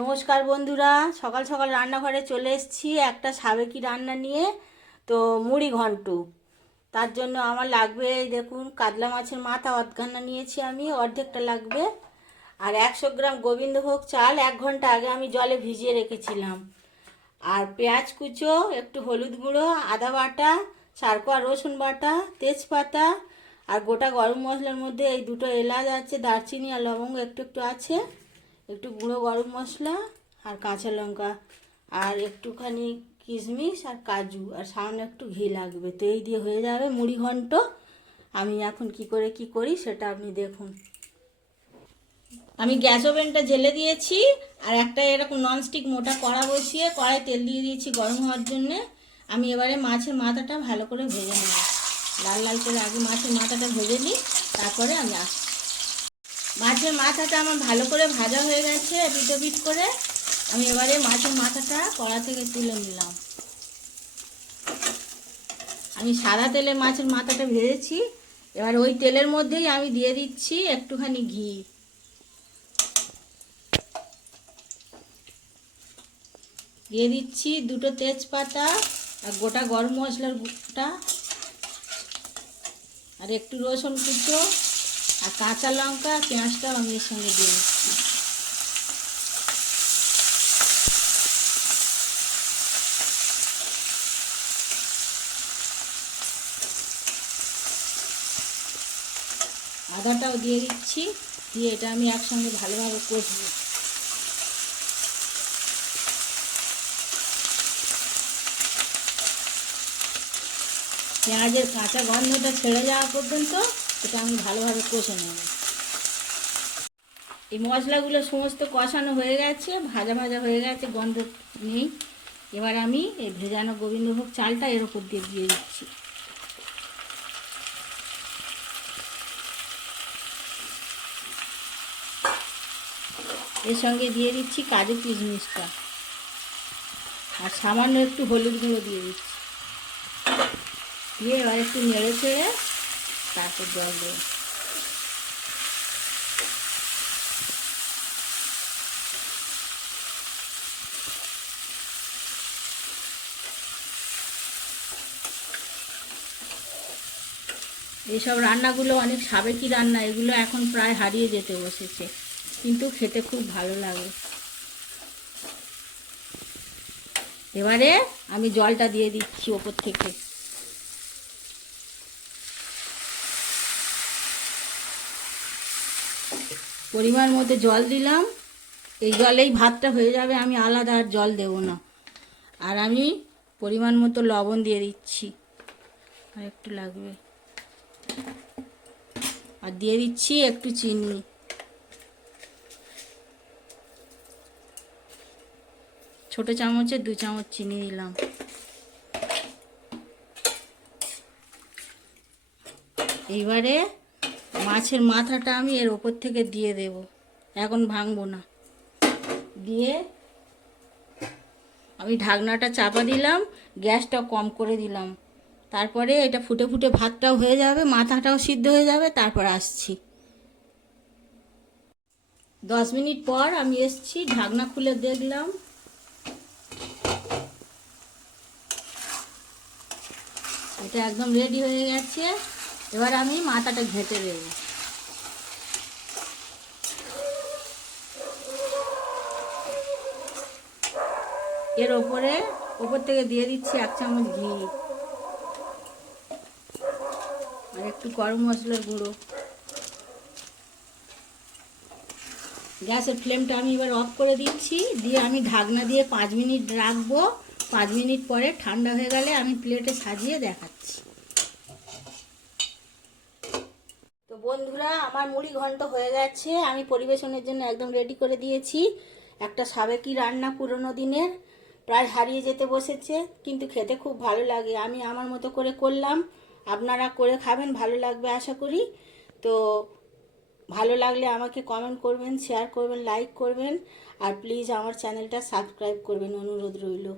নমস্কার বন্ধুরা, সকাল সকাল রান্নাঘরে চলে এসেছি একটা সাবেকি রান্না নিয়ে। তো মুড়ি ঘন্ট, তার জন্য আমার লাগবে এই দেখুন কাতলা মাছের মাথা অর্ধেকটা নিয়েছি আমি, অর্ধেকটা লাগবে। আর 100 গ্রাম গোবিন্দভোগ চাল 1 ঘন্টা আগে আমি জলে ভিজিয়ে রেখেছিলাম। আর পেঁয়াজ কুচো, একটু হলুদ গুঁড়ো, আদা বাটা, 4 কোয়া রসুন বাটা, তেজপাতা আর গোটা গরম মশলার মধ্যে এই দুটো এলাচ আছে, দারচিনি আর লবঙ্গ একটু একটু আছে, একটু গুঁড়ো গরম মশলা আর কাঁচা লঙ্কা আর একটুখানি কিশমিশ আর কাজু আর সামনে একটু ঘি লাগবে। তো এই দিয়ে হয়ে যাবে মুড়ি ঘন্ট। আমি এখন কি করি সেটা আপনি দেখুন। আমি গ্যাস ওভেনটা জেলে দিয়েছি আর একটা এরকম ননস্টিক মোটা কড়া বসিয়ে কড়াই তেল দিয়ে দিয়েছি গরম হওয়ার জন্যে। আমি এবারে মাছের মাথাটা ভালো করে ভেজে নেব, লাল লাল করে আগে মাছের মাথাটা ভেজে নিই, তারপরে আমি আসছি। মাছের মাথাটা আমার ভালো করে ভাজা হয়ে গেছে পিটো পিট করে। আমি এবারে মাছের মাথাটা কড়া থেকে তুলে নিলাম। আমি সাদা তেলে মাছের মাথাটা ভেজেছি। এবার ওই তেলের মধ্যেই আমি দিয়ে দিচ্ছি একটুখানি ঘি, দিয়ে দিচ্ছি দুটো তেজপাতা আর গোটা গরম মশলার গুঁড়োটা আর একটু রসুন কুচো আর কাঁচা লঙ্কা পেঁয়াজটাও আমি এর সঙ্গে দিয়ে দিচ্ছি। আদাটাও দিয়ে দিচ্ছি, দিয়ে এটা আমি একসঙ্গে ভালোভাবে কষবো। পেঁয়াজের কাঁচা গন্ধটা ছেড়ে যাওয়া পর্যন্ত এটা আমি ভালোভাবে কষে নেব। এই মশলাগুলো সমস্ত কষানো হয়ে গেছে, ভাজা ভাজা হয়ে গেছে, গন্ধ নেই। এবার আমি এই ভেজানো গোবিন্দভোগ চালটা এর উপর দিয়ে দিচ্ছি। এর সঙ্গে দিয়ে দিচ্ছি কাজু কিশমিশটা আর সামান্য একটু হলুদ গুঁড়ো দিয়ে দিচ্ছি। দিয়ে এবার একটু নেড়ে ছেড়ে তারপর জল দেব। এইসব রান্নাগুলো অনেক সাবেকি রান্না, এগুলো এখন প্রায় হারিয়ে যেতে বসেছে, কিন্তু খেতে খুব ভালো লাগে। এবারে আমি জলটা দিয়ে দিচ্ছি ওপর থেকে। পরিমাণ মতো জল দিলাম, এই জলেই ভাতটা হয়ে যাবে, আমি আলাদা আর জল দেব না। আর আমি পরিমাণ মতো লবণ দিয়ে দিচ্ছি, আর একটু লাগবে, আর দিয়ে দিচ্ছি একটু চিনি। ছোট চামচে 2 চামচ চিনি দিলাম। এইবারে মাছের মাথাটা আমি এর ওপর থেকে দিয়ে দেব, এখন ভাঙবো না। দিয়ে আমি ঢাকনাটা চাপা দিলাম, গ্যাসটা কম করে দিলাম। তারপরে এটা ফুটে ফুটে ভাতটাও হয়ে যাবে, মাথাটাও সিদ্ধ হয়ে যাবে, তারপর আসছি। 10 মিনিট পর আমি এসছি, ঢাকনা খুলে দেখলাম এটা একদম রেডি হয়ে গেছে। এবার আমি মাথাটা ঘেঁটে দেব। এর ওপর থেকে দিয়ে দিচ্ছি 1 চামচ ঘি আর একটু গরম মশলার গুঁড়ো। গ্যাসের ফ্লেমটা আমি এবার অফ করে দিচ্ছি, দিয়ে আমি ঢাকনা দিয়ে 5 মিনিট রাখবো। 5 মিনিট পরে ঠান্ডা হয়ে গেলে আমি প্লেটে সাজিয়ে দেখাচ্ছি। তো বন্ধুরা, আমার মুড়ি ঘন্ট হয়ে গেছে, আমি পরিবেশনের জন্য একদম রেডি করে দিয়েছি। একটা সাবেকি রান্না, পুরনো দিনের, প্রায় হারিয়ে যেতে বসেছে, কিন্তু খেতে খুব ভালো লাগে। আমি আমার মতো করে করলাম, আপনারা করে খাবেন, ভালো লাগবে আশা করি। তো ভালো লাগলে আমাকে কমেন্ট করবেন, শেয়ার করবেন, লাইক করবেন, আর প্লিজ আমার চ্যানেলটা সাবস্ক্রাইব করবেন, অনুরোধ রইল।